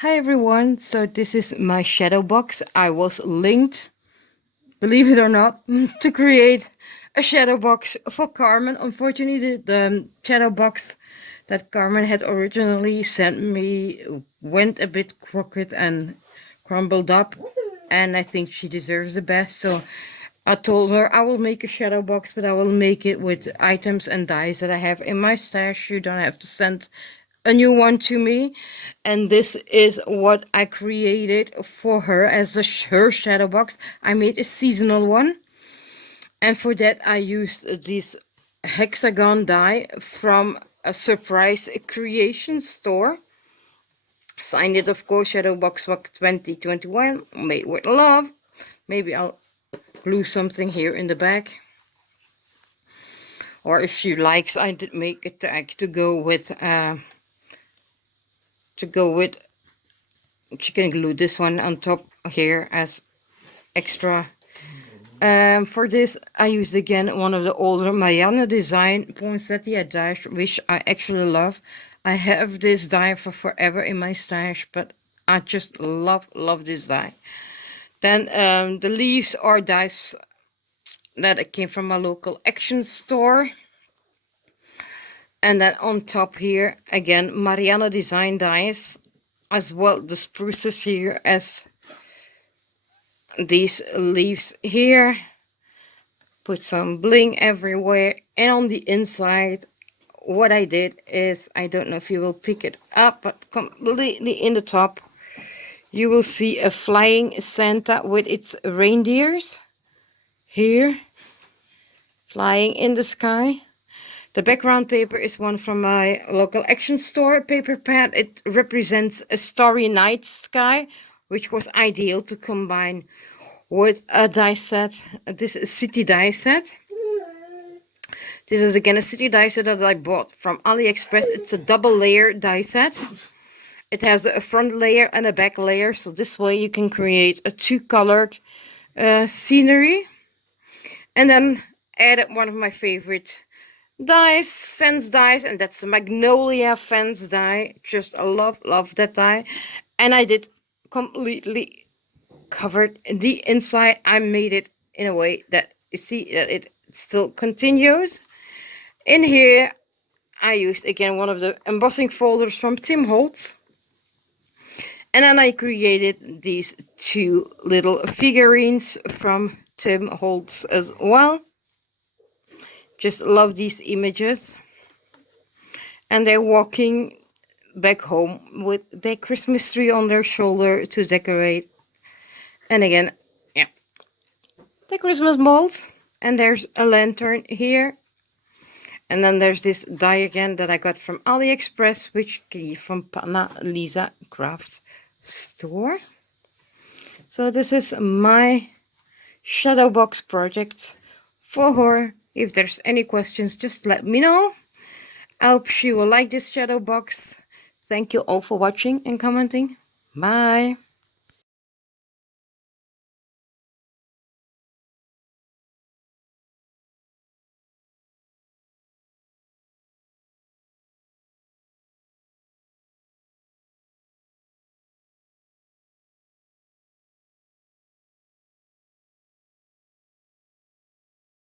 Hi everyone, so this is my shadow box. I was linked, believe it or not, to create a shadow box for Carmen. Unfortunately, the shadow box that Carmen had originally sent me went a bit crooked and crumbled up, and I think she deserves the best. So I told her I will make a shadow box, but I will make it with items and dies that I have in my stash. You don't have to send a new one to me. And this is what I created for her as her shadow box. I made a seasonal one, and for that I used this hexagon die from a surprise creation store. Signed it, of course, Shadow Box 2021, made with love. Maybe I'll glue something here in the back, or if she likes, I did make a tag to go with chicken glue. This one on top here as extra. For this I used again one of the older Marianne design poinsettia dies, which I actually love. I have this die for forever in my stash, but I just love this die. Then the leaves are dies that came from my local action store. And then on top here again Marianne design dies, as well the spruces here as these leaves here. Put some bling everywhere, and on the inside what I did is, I don't know if you will pick it up, but completely in the top you will see a flying Santa with its reindeers here flying in the sky. The background paper is one from my local action store paper pad. It represents a starry night sky, which was ideal to combine with a die set. This is city die set. This is again a city die set that I bought from AliExpress. It's a double layer die set. It has a front layer and a back layer, so this way you can create a two-colored scenery. And then added one of my favorite dies, fence dies, and that's the Magnolia fence die. Just love that die. And I did completely covered the inside. I made it in a way that you see that it still continues. In here I used again one of the embossing folders from Tim Holtz, and then I created these two little figurines from Tim Holtz as well. Just love these images, and they're walking back home with their Christmas tree on their shoulder to decorate. And again, yeah, the Christmas balls, and there's a lantern here. And then there's this die again that I got from AliExpress, which came from Panna Lisa Crafts store. So this is my shadow box project for her. If there's any questions, just let me know. I hope she will like this shadow box. Thank you all for watching and commenting. Bye.